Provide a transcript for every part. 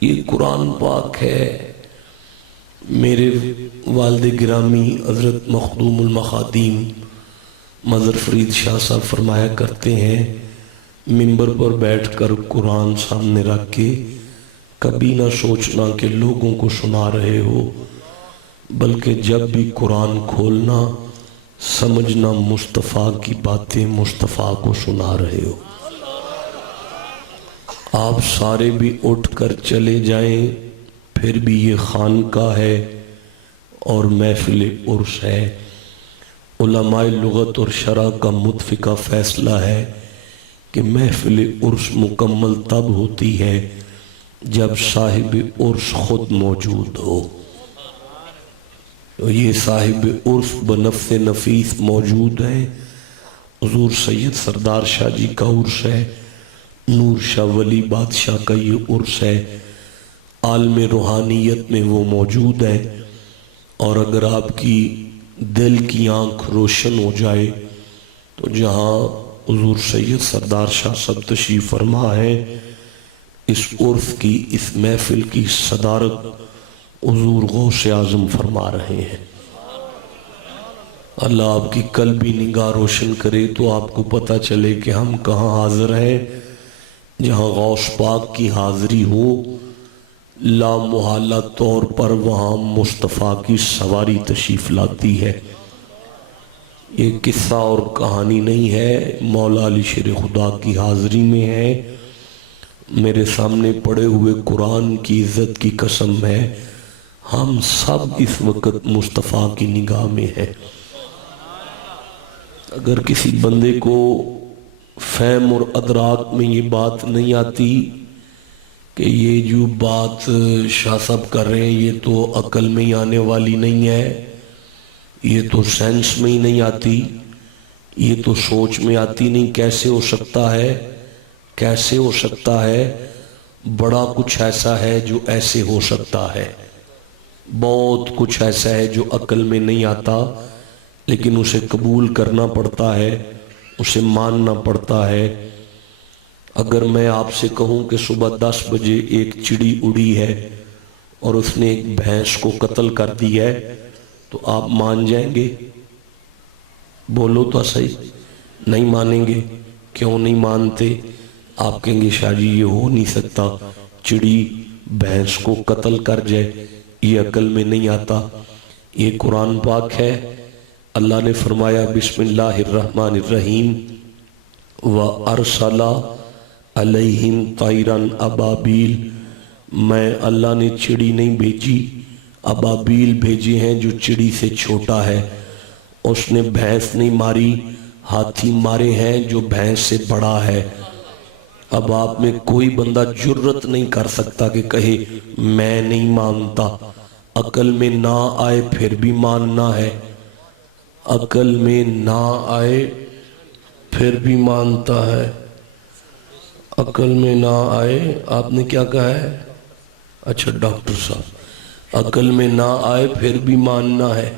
یہ قرآن پاک ہے۔ میرے والد گرامی حضرت مخدوم المخادیم مظہر فرید شاہ صاحب فرمایا کرتے ہیں، منبر پر بیٹھ کر قرآن سامنے رکھ کے کبھی نہ سوچنا کہ لوگوں کو سنا رہے ہو، بلکہ جب بھی قرآن کھولنا سمجھنا مصطفیٰ کی باتیں مصطفیٰ کو سنا رہے ہو۔ آپ سارے بھی اٹھ کر چلے جائیں پھر بھی یہ خانقاہ ہے اور محفل عرس ہے۔ علماء لغت اور شرع کا متفقہ فیصلہ ہے کہ محفل عرس مکمل تب ہوتی ہے جب صاحب عرس خود موجود ہو۔ یہ صاحب عرس بنفس نفیس موجود ہے۔ حضور سید سردار شاہ جی کا عرس ہے، نور شاہ ولی بادشاہ کا یہ عرس ہے، عالم روحانیت میں وہ موجود ہے۔ اور اگر آپ کی دل کی آنکھ روشن ہو جائے تو جہاں حضور سید سردار شاہ صاحب تشریف فرما ہے، اس عرس کی، اس محفل کی صدارت حضور غوث اعظم فرما رہے ہیں۔ اللہ آپ کی قلبی نگاہ روشن کرے تو آپ کو پتہ چلے کہ ہم کہاں حاضر ہیں۔ جہاں غوث پاک کی حاضری ہو، لا محالہ طور پر وہاں مصطفیٰ کی سواری تشریف لاتی ہے۔ یہ قصہ اور کہانی نہیں ہے، مولا علی شیر خدا کی حاضری میں ہے۔ میرے سامنے پڑے ہوئے قرآن کی عزت کی قسم ہے، ہم سب اس وقت مصطفیٰ کی نگاہ میں ہیں۔ اگر کسی بندے کو فہم اور ادراک میں یہ بات نہیں آتی کہ یہ جو بات شاہ صاحب کر رہے ہیں یہ تو عقل میں ہی آنے والی نہیں ہے، یہ تو سینس میں ہی نہیں آتی، یہ تو سوچ میں آتی نہیں، کیسے ہو سکتا ہے، کیسے ہو سکتا ہے، بڑا کچھ ایسا ہے جو ایسے ہو سکتا ہے، بہت کچھ ایسا ہے جو عقل میں نہیں آتا، لیکن اسے قبول کرنا پڑتا ہے، اسے ماننا پڑتا ہے۔ اگر میں آپ سے کہوں کہ صبح 10 بجے ایک چڑی اڑی ہے اور اس نے ایک بھینس کو قتل کر دی ہے تو آپ مان جائیں گے؟ بولو تو صحیح، نہیں مانیں گے۔ کیوں نہیں مانتے؟ آپ کہیں گے شاہ جی یہ ہو نہیں سکتا، چڑی بھینس کو قتل کر جائے، یہ عقل میں نہیں آتا۔ یہ قرآن پاک ہے، اللہ نے فرمایا بسم اللہ الرحمن الرحیم وَأَرْسَلَ عَلَيْهِمْ طَيْرًا أَبَابِيلَ، میں اللہ نے چڑی نہیں بھیجی، ابابیل بھیجے ہیں جو چڑی سے چھوٹا ہے۔ اس نے بھینس نہیں ماری، ہاتھی مارے ہیں جو بھینس سے بڑا ہے۔ اب آپ میں کوئی بندہ جرت نہیں کر سکتا کہ کہے میں نہیں مانتا۔ عقل میں نہ آئے پھر بھی ماننا ہے، عقل میں نہ آئے پھر بھی مانتا ہے۔ عقل میں نہ آئے، آپ نے کیا کہا ہے؟ اچھا ڈاکٹر صاحب، عقل میں نہ آئے پھر بھی ماننا ہے۔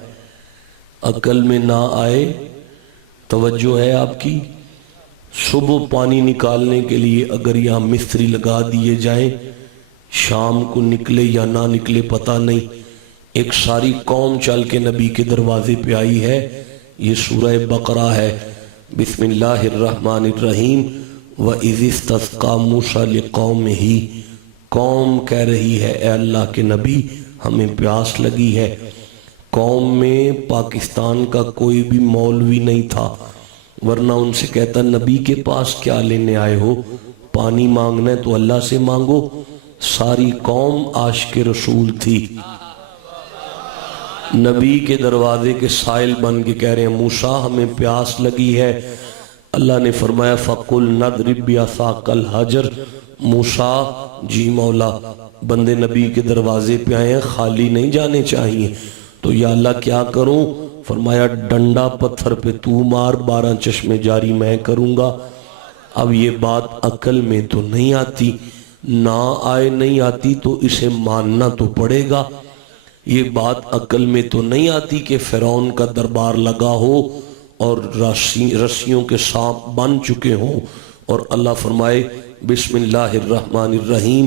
عقل میں نہ آئے، توجہ ہے آپ کی؟ صبح پانی نکالنے کے لیے اگر یہاں مستری لگا دیے جائیں، شام کو نکلے یا نہ نکلے پتہ نہیں، ایک ساری قوم چل کے نبی کے دروازے پہ آئی ہے۔ یہ سورہ بقرہ ہے، بسم اللہ الرحمن الرحیم وَإِذِ اسْتَسْقَىٰ مُوسَىٰ لِقَوْمِهِ، قوم کہہ رہی ہے اے اللہ کے نبی ہمیں پیاس لگی ہے۔ قوم میں پاکستان کا کوئی بھی مولوی نہیں تھا، ورنہ ان سے کہتا نبی کے پاس کیا لینے آئے ہو، پانی مانگنا ہے تو اللہ سے مانگو۔ ساری قوم عاشق رسول تھی، نبی کے دروازے کے سائل بن کے کہہ رہے ہیں موسیٰ ہمیں پیاس لگی ہے۔ اللہ نے فرمایا فَقُلْ نَضْرِبْ بِعَصَاكَ الْحَجَرَ، موسیٰ جی مولا بندے نبی کے دروازے پہ آئے ہیں، خالی نہیں جانے چاہیے۔ تو یا اللہ کیا کروں؟ فرمایا ڈنڈا پتھر پہ تو مار، 12 چشمے جاری میں کروں گا۔ اب یہ بات عقل میں تو نہیں آتی، نہ آئے نہیں آتی تو اسے ماننا تو پڑے گا۔ یہ بات عقل میں تو نہیں آتی کہ فرعون کا دربار لگا ہو اور رسیوں کے سانپ بن چکے ہوں اور اللہ فرمائے بسم اللہ الرحمن الرحیم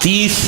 30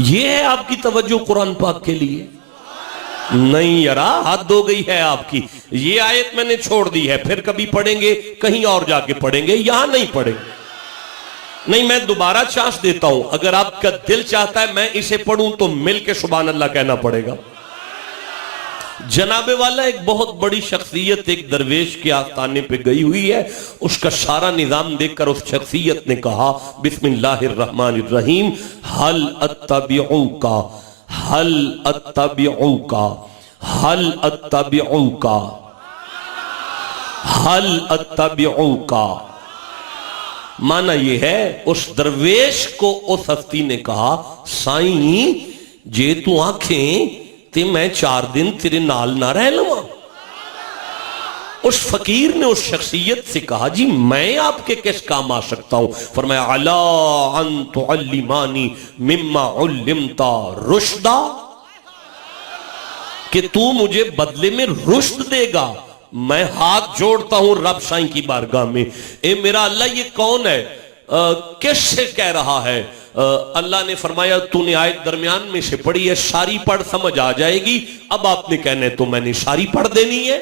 یہ ہے آپ کی توجہ قرآن پاک کے لیے؟ نہیں یارا، حد ہو گئی ہے آپ کی. یہ آیت میں نے چھوڑ دی ہے، پھر کبھی پڑھیں گے، کہیں اور جا کے پڑھیں گے، یہاں نہیں پڑھیں گے. نہیں، میں دوبارہ چانس دیتا ہوں، اگر آپ کا دل چاہتا ہے میں اسے پڑھوں تو مل کے سبحان اللہ کہنا پڑے گا. جناب والا ایک بہت بڑی شخصیت ایک درویش کے آستانے پہ گئی ہوئی ہے. اس کا سارا نظام دیکھ کر اس شخصیت نے کہا بسم اللہ الرحمن الرحیم، حل اتبعوکا، حل اتبعوکا، حل اتبعوکا، حل اتبعوکا. معنی یہ ہے اس درویش کو اس ہستی نے کہا سائیں جے تو آنکھیں تے میں 4 دن تیرے نال نہ رہ لواں. اس فقیر نے اس شخصیت سے کہا جی میں آپ کے کس کام آ سکتا ہوں؟ فرمایا علا ان تعلمانی مما علمتا رشدا، کہ تو مجھے بدلے میں رشد دے گا. میں ہاتھ جوڑتا ہوں رب سائیں کی بارگاہ میں، اے میرا اللہ یہ کون ہے، کس سے کہہ رہا ہے؟ اللہ نے فرمایا تو نے آیت درمیان میں سے پڑھی ہے، ساری پڑھ سمجھ آ جائے گی. اب آپ نے کہنے تو میں نے ساری پڑھ دینی ہے.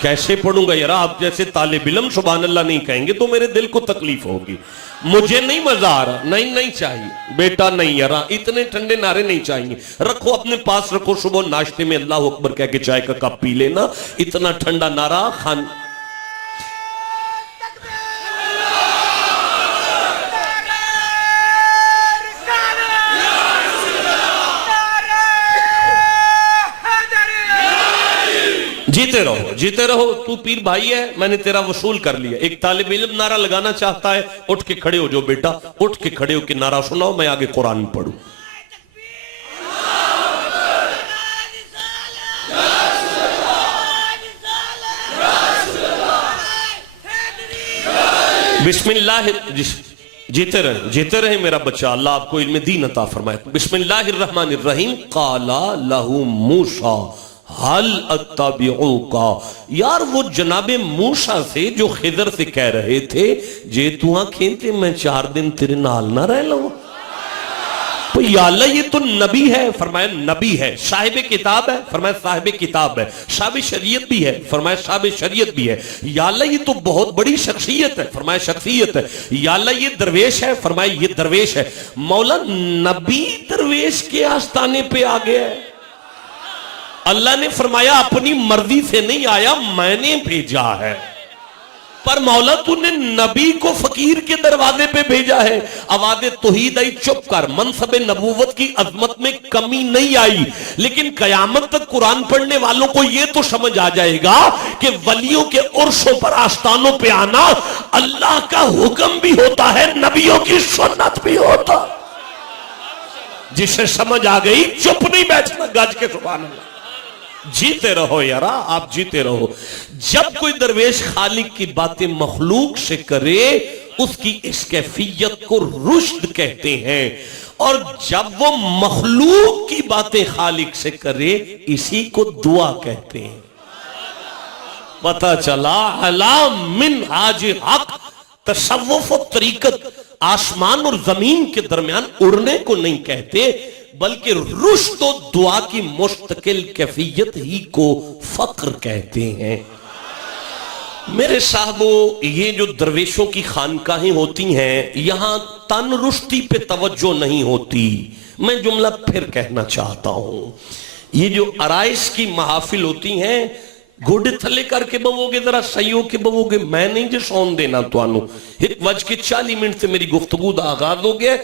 کیسے پڑھوں گا یار؟ آپ جیسے طالب علم سبحان اللہ نہیں کہیں گے تو میرے دل کو تکلیف ہوگی. مجھے نہیں مزہ آ رہا. نہیں نہیں چاہیے بیٹا، نہیں یار اتنے ٹھنڈے نعرے نہیں چاہیے. رکھو اپنے پاس رکھو، صبح ناشتے میں اللہ اکبر کہہ کے چائے کا کپ پی لینا. اتنا ٹھنڈا نعرہ خان جیتے رہو، جیتے رہو. تو پیر بھائی ہے، میں نے تیرا وصول کر لیا. ایک طالب علم نعرہ لگانا چاہتا ہے، اٹھ کے کھڑے ہو جو بیٹا، اٹھ کے کھڑے ہو کے نعرہ سناؤ، میں آگے قرآن پڑھوں. بسم اللہ، جیتے رہے میرا بچہ، اللہ آپ کو علم دین عطا فرمائے. بسم اللہ الرحمن الرحیم. قالا لہو موسیٰ حل اتبعوکا. یار وہ جناب موسیٰ سے جو خضر سے کہہ رہے تھے جے تو آنکھیں تے میں 4 دن تیرے نال نہ رہ لوں. تو یا اللہ یہ تو نبی ہے، فرمایا نبی ہے. صاحب کتاب ہے، فرمایا صاحب کتاب ہے. صاحب شریعت بھی ہے، فرمایا صاحب شریعت بھی ہے. یا اللہ یہ تو بہت بڑی شخصیت ہے، فرمایا شخصیت ہے. یا اللہ یہ درویش ہے، فرمایا یہ درویش ہے. مولا نبی درویش کے آستانے پہ آ گیا ہے. اللہ نے فرمایا اپنی مرضی سے نہیں آیا، میں نے بھیجا ہے. پر مولا تو نے نبی کو فقیر کے دروازے پہ بھیجا ہے. آواز توحید آئی، چپ کر. منصب نبوت کی عظمت میں کمی نہیں آئی، لیکن قیامت تک قرآن پڑھنے والوں کو یہ تو سمجھ آ جائے گا کہ ولیوں کے عرشوں پر آستانوں پہ آنا اللہ کا حکم بھی ہوتا ہے، نبیوں کی سنت بھی ہوتا. جسے سمجھ آ گئی چپ نہیں بیٹھنا، گج کے سبحان اللہ. جیتے رہو یارا، آپ جیتے رہو. جب کوئی درویش خالق کی باتیں مخلوق سے کرے اس کی اس کیفیت کو رشد کہتے ہیں، اور جب وہ مخلوق کی باتیں خالق سے کرے اسی کو دعا کہتے ہیں. پتہ چلا علام من حاج حق. تصوف و طریقت آسمان اور زمین کے درمیان اڑنے کو نہیں کہتے، بلکہ رشد و دعا کی مستقل کیفیت ہی کو فقر کہتے ہیں. میرے صاحبو، یہ جو درویشوں کی خانقاہیں ہوتی ہیں یہاں تن رشدی پہ توجہ نہیں ہوتی. میں جملہ پھر کہنا چاہتا ہوں، یہ جو عرائس کی محافل ہوتی ہیں گوڑے تھلے کر کے بوو گے، ذرا سیوں کے بوو گے. میں نہیں جو سون دینا تو آنو. 1:40 منٹ سے میری گفتگو دا آغاز ہو گیا،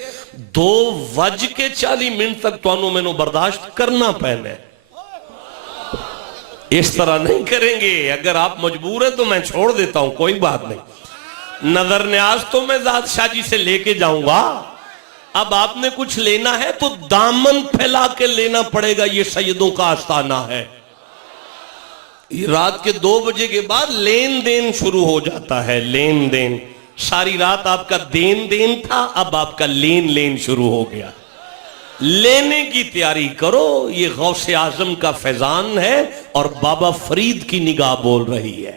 2:40 منٹ تک تو آنو میں نو برداشت کرنا پہنے. اس طرح نہیں کریں گے. اگر آپ مجبور ہیں تو میں چھوڑ دیتا ہوں، کوئی بات نہیں. نظر نیاز تو میں ذات شاہ جی سے لے کے جاؤں گا. اب آپ نے کچھ لینا ہے تو دامن پھیلا کے لینا پڑے گا. یہ سیدوں کا آستانہ ہے. رات کے 2 بجے کے بعد لین دین شروع ہو جاتا ہے. لین دین، ساری رات آپ کا دین دین تھا، اب آپ کا لین لین شروع ہو گیا. لینے کی تیاری کرو. یہ غوث اعظم کا فیضان ہے اور بابا فرید کی نگاہ بول رہی ہے.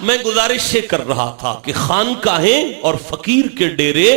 میں گزارش سے کر رہا تھا کہ خانقاہیں اور فقیر کے ڈیرے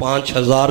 5000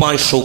500,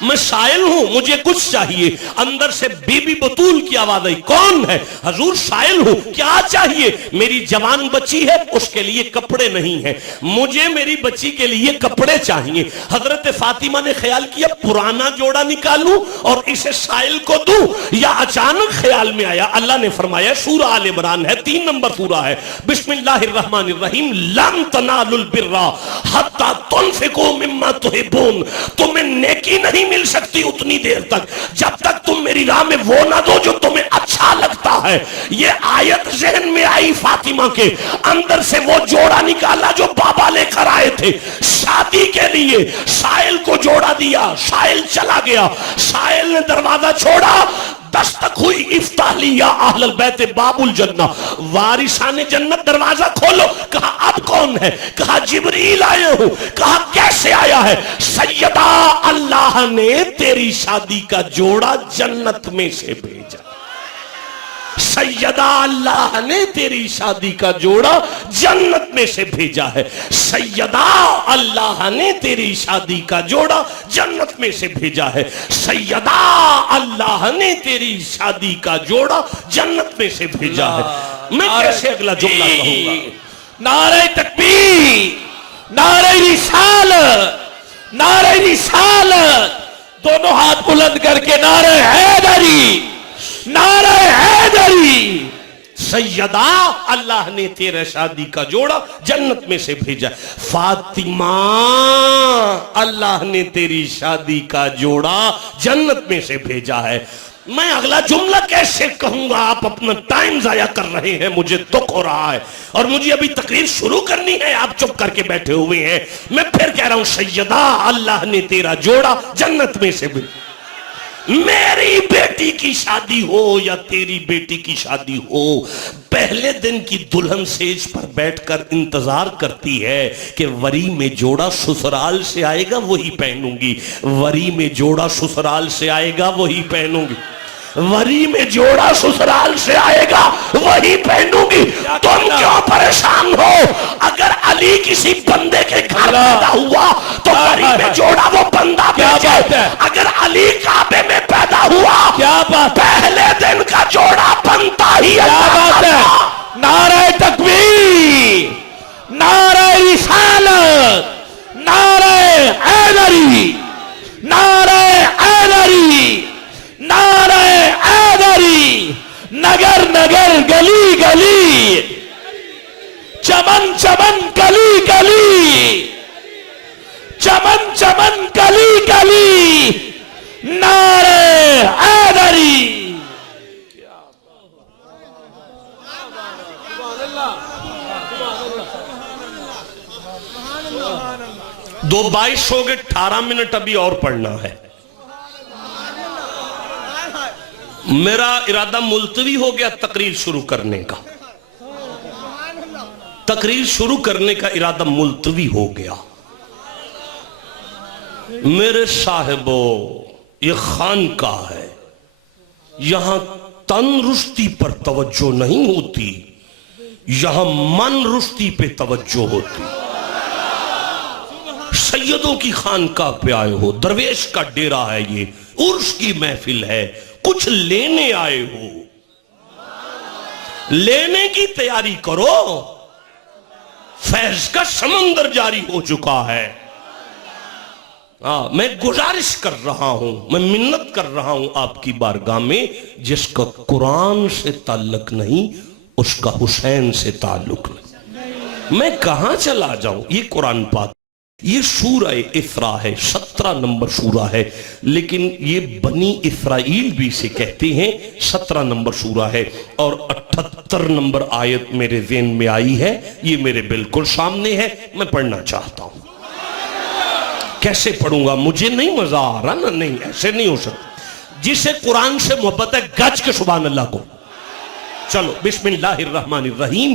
میں سائل ہوں مجھے کچھ چاہیے. اندر سے بی بی بطول کی آواز آئی, کون ہے؟ حضور سائل ہوں, کیا چاہیے؟ میری جوان بچی ہے, اس کے لیے کپڑے نہیں ہیں, مجھے میری بچی کے لیے کپڑے چاہیے. حضرت فاطمہ نے خیال کیا پرانا جوڑا نکالوں اور اسے سائل کو دوں, یا اچانک خیال میں آیا اللہ نے فرمایا, سورہ آل عمران ہے 3 نمبر سورہ ہے, بسم اللہ الرحمن الرحیم, لن تنالوا البر حتی تنفقوا مما تحبون, تمہیں نیکی نہیں مل سکتی اتنی دیر تک جب تک تم میری راہ میں وہ نہ دو جو تمہیں اچھا لگتا ہے. یہ آیت ذہن میں آئی فاطمہ کے, اندر سے وہ جوڑا نکالا جو بابا لے کر آئے تھے شادی کے لیے, سائل کو جوڑا دیا, سائل چلا گیا, سائل نے دروازہ چھوڑا, دستک ہوئی, افتح لی یا اہل البیت باب الجنہ, وارثان جنت دروازہ کھولو. کہا اب کون ہے؟ کہا جبریل آئے ہوں. کہا کیسے آیا ہے؟ سیدہ اللہ نے تیری شادی کا جوڑا جنت میں سے بھیجا. سیدہ اللہ نے تیری شادی کا جوڑا جنت میں سے بھیجا ہے. سیدہ اللہ نے تیری شادی کا جوڑا جنت میں سے بھیجا ہے. سیدہ اللہ نے تیری شادی کا جوڑا جنت میں سے بھیجا ہے. میں کیسے اگلا جملہ کہوں گا؟ نعرہ تکبیر, نعرہ رسالت, نعرہ رسالت, دونوں ہاتھ بلند کر کے نعرہ حیدری, نعرہ حیدری. سیدہ اللہ نے تیرے شادی کا جوڑا جنت میں سے بھیجا. فاطمہ اللہ نے تیری شادی کا جوڑا جنت میں سے بھیجا ہے. میں اگلا جملہ کیسے کہوں گا؟ آپ اپنا ٹائم ضائع کر رہے ہیں, مجھے دکھ ہو رہا ہے اور مجھے ابھی تقریر شروع کرنی ہے, آپ چپ کر کے بیٹھے ہوئے ہیں. میں پھر کہہ رہا ہوں, سیدہ اللہ نے تیرا جوڑا جنت میں سے بھیجا. میری بیٹی کی شادی ہو یا تیری بیٹی کی شادی ہو, پہلے دن کی دلہن سیج پر بیٹھ کر انتظار کرتی ہے کہ وری میں جوڑا سسرال سے آئے گا وہی پہنوں گی, وری میں جوڑا سسرال سے آئے گا وہی پہنوں گی, وری میں جوڑا سسرال سے آئے گا وہی پہنوں گی. تم کیوں پریشان ہو؟ اگر علی کسی بندے کے گھر پیدا ہوا تو وری میں جوڑا وہ بندہ بھیجے. اگر علی کعبے میں پیدا ہوا کیا بات, پہلے دن کا جوڑا بنتا ہی. کیا بات ہے؟ نعرہ تکبیر, نعرہ رسالت, نعرہ حیدری, نعرہ حیدری, نعرہ حیدری. نگر نگر, گلی گلی, چمن چمن, گلی گلی, چمن چمن, گلی گلی, نعرہ حیدری. دو 22 ہو گئے, 18 منٹ ابھی اور پڑھنا ہے. میرا ارادہ ملتوی ہو گیا تقریر شروع کرنے کا, تقریر شروع کرنے کا ارادہ ملتوی ہو گیا. میرے صاحبو, یہ خانقاہ ہے, یہاں تندرستی پر توجہ نہیں ہوتی, یہاں من رستی پہ توجہ ہوتی. سیدوں کی خانقاہ پہ آئے ہو, درویش کا ڈیرا ہے, یہ عرس کی محفل ہے, کچھ لینے آئے ہو, لینے کی تیاری کرو, فیض کا سمندر جاری ہو چکا ہے. میں گزارش کر رہا ہوں, میں منت کر رہا ہوں آپ کی بارگاہ میں, جس کا قرآن سے تعلق نہیں اس کا حسین سے تعلق نہیں. میں کہاں چلا جاؤں؟ یہ قرآن پاک, یہ سورہ اسراء ہے, 17 نمبر سورہ ہے, لیکن یہ بنی اسرائیل بھی سے کہتے ہیں, 17 نمبر سورہ ہے, اور 78 نمبر آیت میرے ذہن میں آئی ہے, یہ میرے بالکل سامنے ہے, میں پڑھنا چاہتا ہوں. کیسے پڑھوں گا؟ مجھے نہیں مزہ آ رہا نا, نہیں ایسے نہیں ہو سکتا. جسے قرآن سے محبت ہے گج کے سبحان اللہ کو. چلو بسم اللہ الرحمن الرحیم,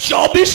24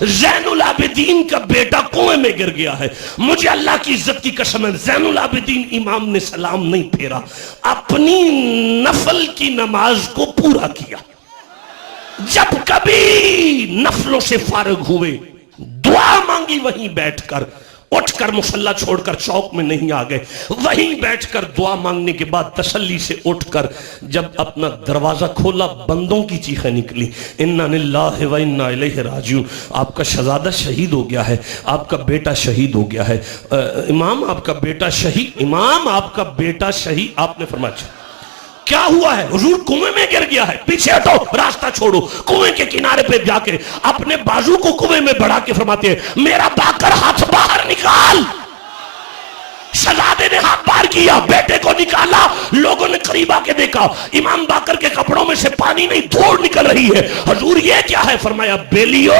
زین العابدین کا بیٹا کنویں میں گر گیا ہے. مجھے اللہ کی عزت کی قسم ہے زین العابدین امام نے سلام نہیں پھیرا, اپنی نفل کی نماز کو پورا کیا. جب کبھی نفلوں سے فارغ ہوئے دعا مانگی وہیں بیٹھ کر, اٹھ کر مصلی چھوڑ کر چوک میں نہیں آ گئے, وہیں بیٹھ کر دعا مانگنے کے بعد تسلی سے اٹھ کر جب اپنا دروازہ کھولا بندوں کی چیخیں نکلی, انا للہ و انا الیہ راجعون, آپ کا شہزادہ شہید ہو گیا ہے, آپ کا بیٹا شہید ہو گیا ہے. امام آپ کا بیٹا شہید, امام آپ کا بیٹا شہید. آپ نے فرمایا کیا ہوا ہے؟ حضور کنویں میں گر گیا ہے. پیچھے ہٹو, راستہ چھوڑو. کنویں کے کنارے پہ جا کے اپنے بازو کو کنویں میں بڑھا کے فرماتے ہیں میرا باقر ہاتھ باہر نکال. شہزادے نے ہاتھ باہر کیا, بیٹے کو نکالا. لوگوں نے قریب آ کے دیکھا امام باقر کے کپڑوں میں سے پانی نہیں دھوڑ نکل رہی ہے. حضور یہ کیا ہے؟ فرمایا بیلیو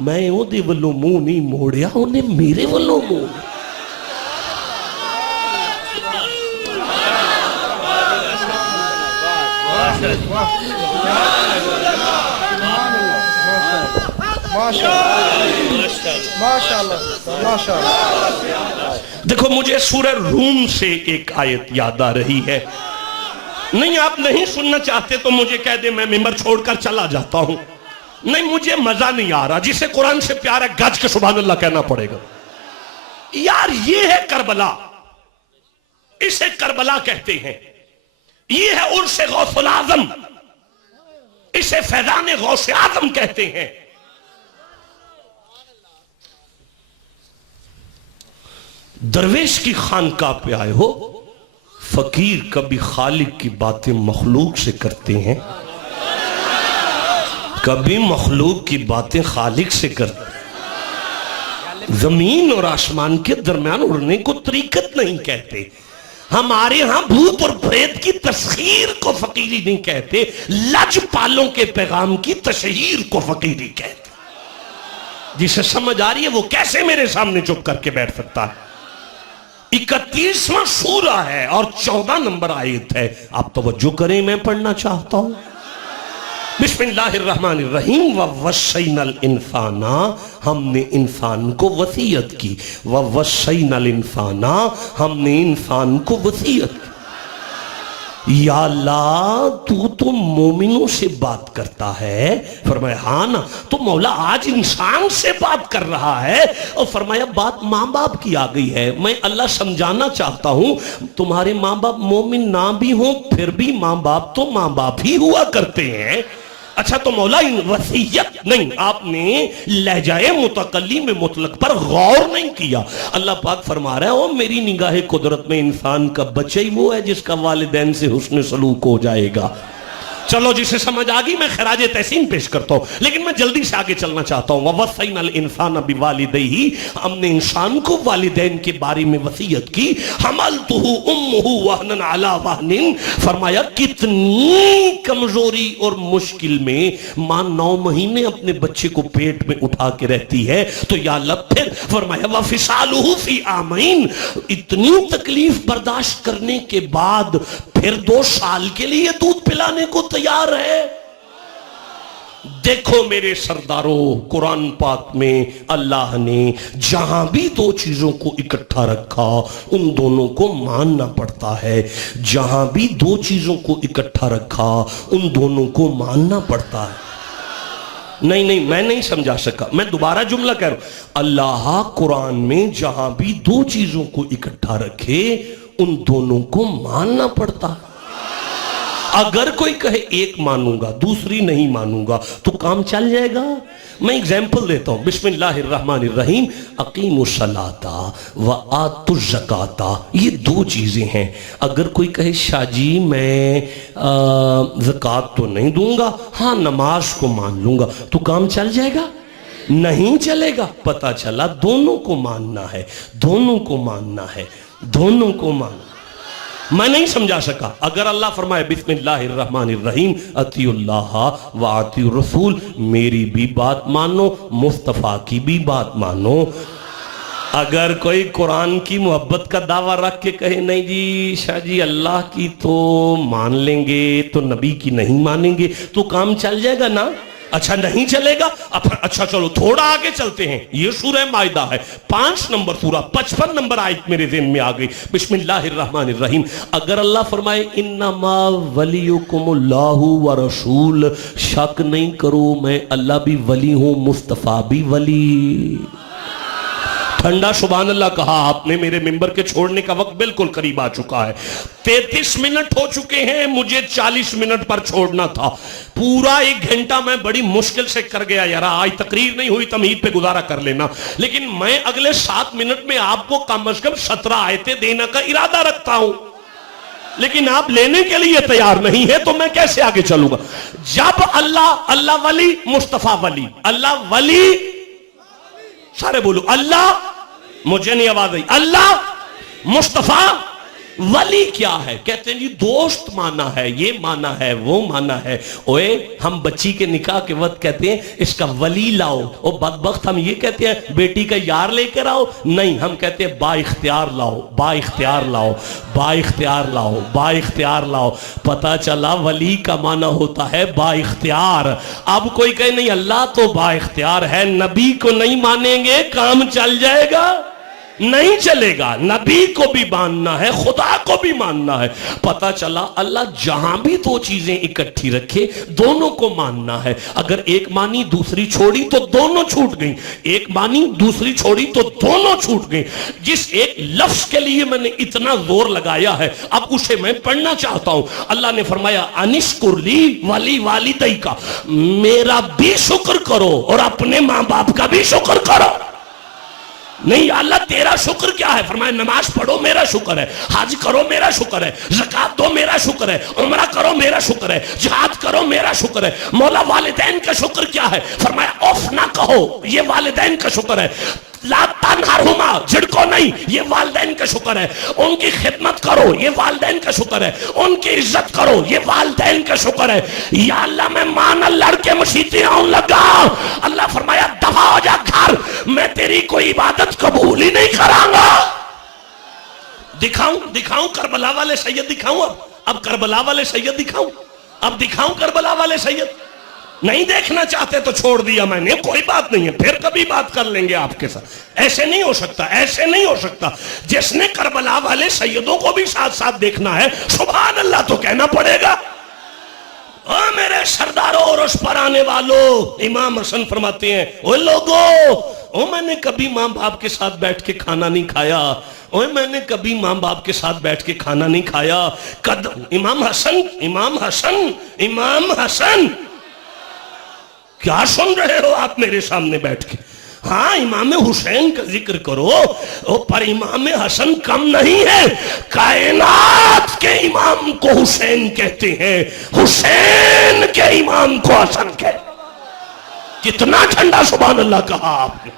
میں اودے ولوں منہ نہیں موڑیا, انہیں میرے ولوں منہ. دیکھو مجھے سورہ روم سے ایک آیت یاد آ رہی ہے. نہیں آپ نہیں سننا چاہتے تو مجھے کہہ دیں, میں ممبر چھوڑ کر چلا جاتا ہوں. نہیں مجھے مزہ نہیں آ رہا. جسے قرآن سے پیار ہے گج کے سبحان اللہ کہنا پڑے گا. یار یہ ہے کربلا, اسے کربلا کہتے ہیں. یہ ہے عرس غوث العظم, اسے فیضان غوث اعظم کہتے ہیں. درویش کی خانقاہ پہ آئے ہو, فقیر کبھی خالق کی باتیں مخلوق سے کرتے ہیں, کبھی مخلوق کی باتیں خالق سے کرتے ہیں. زمین اور آسمان کے درمیان اڑنے کو طریقت نہیں کہتے. ہمارے ہاں بھوت اور پریت کی تسخیر کو فقیری نہیں کہتے, لج پالوں کے پیغام کی تشہیر کو فقیری کہتے. جسے سمجھ آ رہی ہے وہ کیسے میرے سامنے چپ کر کے بیٹھ سکتا ہے. 31واں سورہ ہے اور 14 نمبر آیت ہے. آپ توجہ کریں, میں پڑھنا چاہتا ہوں. بسم اللہ الرحمن الرحیم. وَوَصَّيْنَا الْإِنسَانَ, ہم نے انسان کو وصیت کی. وَوَصَّيْنَا الْإِنسَانَ, ہم نے انسان کو وصیت کی. یا اللہ تو مومنوں سے بات کرتا ہے. فرمایا ہاں نا. تو مولا آج انسان سے بات کر رہا ہے. اور فرمایا بات ماں باپ کی آ گئی ہے. میں اللہ سمجھانا چاہتا ہوں تمہارے ماں باپ مومن نہ بھی ہوں پھر بھی ماں باپ تو ماں باپ ہی ہوا کرتے ہیں. اچھا تو مولا وصیت نہیں, آپ نے لہجہ متکلم مطلق پر غور نہیں کیا. اللہ پاک فرما رہا ہے او میری نگاہ قدرت میں انسان کا بچہ ہی وہ ہے جس کا والدین سے حسن سلوک ہو جائے گا. چلو جسے سمجھ آگی میں خراج تحسین پیش کرتا ہوں, لیکن میں جلدی سے آگے چلنا چاہتا ہوں. وَوَصَّيْنَا الْإِنسَانَ بِوَالِدَيْهِ, ہم نے انسان کو والدین کے بارے میں وصیت کی. حَمَلْتُهُ أُمُّهُ وَهْنًا عَلَى وَهْنٍ, فرمایا کتنی کمزوری اور مشکل میں ماں 9 مہینے اپنے بچے کو پیٹ میں اٹھا کے رہتی ہے. تو یا اللہ پھر فرمایا وَفِصَالُهُ فِي عَامَيْن, اتنی تکلیف برداشت کرنے کے بعد پھر 2 سال کے لیے دودھ پلانے کو تیار ہے. دیکھو میرے سرداروں, قرآن پاک میں اللہ نے جہاں بھی 2 چیزوں کو اکٹھا رکھا ان دونوں کو ماننا پڑتا ہے. جہاں بھی 2 چیزوں کو اکٹھا رکھا ان دونوں کو ماننا پڑتا ہے. نہیں میں نہیں سمجھا سکا, میں دوبارہ جملہ کہہ رہا ہوں. اللہ قرآن میں جہاں بھی 2 چیزوں کو اکٹھا رکھے ان دونوں کو ماننا پڑتا ہے. اگر کوئی کہے ایک مانوں گا دوسری نہیں مانوں گا تو کام چل جائے گا. میں اگزامپل دیتا ہوں. بسم اللہ الرحمن الرحیم. اقیموا الصلاۃ وآتوا الزکاۃ, یہ 2 چیزیں ہیں. اگر کوئی کہے شاہ جی میں زکوٰۃ تو نہیں دوں گا, ہاں نماز کو مان لوں گا, تو کام چل جائے گا؟ نہیں چلے گا. پتہ چلا دونوں کو ماننا ہے, دونوں کو ماننا ہے, دونوں کو ماننا. میں نہیں سمجھا سکا. اگر اللہ فرمائے بسم اللہ الرحمن الرحیم اطیعوا اللہ واطیعوا الرسول, میری بھی بات مانو مصطفیٰ کی بھی بات مانو. اگر کوئی قرآن کی محبت کا دعویٰ رکھ کے کہے نہیں جی شاہ جی اللہ کی تو مان لیں گے تو نبی کی نہیں مانیں گے, تو کام چل جائے گا نا. اچھا نہیں چلے گا؟ اچھا چلو تھوڑا آگے چلتے ہیں، یہ سورہ مائدہ ہے 5 نمبر سورہ 55 نمبر آیت میرے ذہن میں آ گئی. بسم اللہ الرحمن الرحیم. اگر اللہ فرمائے انما ولیکم اللہ ورسول، شک نہیں کرو میں اللہ بھی ولی ہوں، مصطفیٰ بھی ولی. ٹھنڈا سبحان اللہ کہا آپ نے. میرے ممبر کے چھوڑنے کا وقت بالکل قریب آ چکا ہے. 33 منٹ ہو چکے ہیں، مجھے 40 منٹ پر چھوڑنا تھا. پورا 1 گھنٹہ میں بڑی مشکل سے کر گیا یار. آج تقریر نہیں ہوئی، تمہید پہ گزارا کر لینا. لیکن میں اگلے 7 منٹ میں آپ کو کم از کم 17 آیتیں دینے کا ارادہ رکھتا ہوں، لیکن آپ لینے کے لیے تیار نہیں ہے تو میں کیسے آگے چلوں گا؟ جب اللہ ولی مصطفیٰ ولی، اللہ ولی، سارے بولو اللہ، مجھے نہیں آواز آئی، اللہ مصطفیٰ ولی کیا ہے؟ کہتے ہیں جی دوست مانا ہے، یہ مانا ہے، وہ مانا ہے. اوے ہم بچی کے نکاح کے وقت کہتے ہیں اس کا ولی لاؤ. او بدبخت ہم یہ کہتے ہیں بیٹی کا یار لے کر آؤ؟ نہیں، ہم کہتے ہیں با اختیار لاؤ، با اختیار لاؤ، با اختیار لاؤ، با اختیار لاؤ. پتہ چلا ولی کا معنی ہوتا ہے با اختیار. اب کوئی کہے نہیں اللہ تو با اختیار ہے، نبی کو نہیں مانیں گے کام چل جائے گا؟ نہیں چلے گا. نبی کو بھی ماننا ہے، خدا کو بھی ماننا ہے. پتہ چلا اللہ جہاں بھی 2 چیزیں اکٹھی رکھے دونوں کو ماننا ہے. اگر ایک مانی دوسری چھوڑی تو دونوں چھوٹ گئیں، ایک مانی دوسری چھوڑی تو دونوں چھوٹ گئیں. جس ایک لفظ کے لیے میں نے اتنا زور لگایا ہے اب اسے میں پڑھنا چاہتا ہوں. اللہ نے فرمایا انشکر لی ولی والدی کا، میرا بھی شکر کرو اور اپنے ماں باپ کا بھی شکر کرو. نہیں اللہ تیرا شکر کیا ہے؟ فرمایا نماز پڑھو میرا شکر ہے، حج کرو میرا شکر ہے، زکات دو میرا شکر ہے، عمرہ کرو میرا شکر ہے، جہاد کرو میرا شکر ہے. مولا والدین کا شکر کیا ہے؟ فرمایا اوف نہ کہو، یہ والدین کا شکر ہے. لا تنہرہما، جھڑکو نہیں، یہ والدین کا شکر ہے. ان کی خدمت کرو، یہ والدین کا شکر ہے. ان کی عزت کرو، یہ والدین کا شکر ہے. یا اللہ میں مانا لڑ کے مسیطیں آؤں لگا. اللہ فرمایا دفع ہو جا گھر، میں تیری کوئی عبادت قبول ہی نہیں کراں گا. دکھاؤں کربلا والے سید دکھاؤں. اب کربلا والے سید دکھاؤں، اب دکھاؤں کربلا والے سید. نہیں دیکھنا چاہتے تو چھوڑ دیا میں نے، کوئی بات نہیں ہے، پھر کبھی بات کر لیں گے آپ کے ساتھ. ایسے نہیں ہو سکتا، ایسے نہیں ہو سکتا. جس نے کربلا والے سیدوں کو بھی ساتھ ساتھ دیکھنا ہے سبحان اللہ تو کہنا پڑے گا. او میرے سرداروں اور اس پر آنے والوں، امام حسن فرماتے ہیں او لوگوں، میں نے کبھی ماں باپ کے ساتھ بیٹھ کے کھانا نہیں کھایا، میں نے کبھی ماں باپ کے ساتھ بیٹھ کے کھانا نہیں کھایا. امام حسن کیا سن رہے ہو آپ میرے سامنے بیٹھ کے؟ ہاں امام حسین کا ذکر کرو پر امام حسن کم نہیں ہے. کائنات کے امام کو حسین کہتے ہیں، حسین کے امام کو حسن کہتے ہیں. کتنا ٹھنڈا سبحان اللہ کہا آپ نے.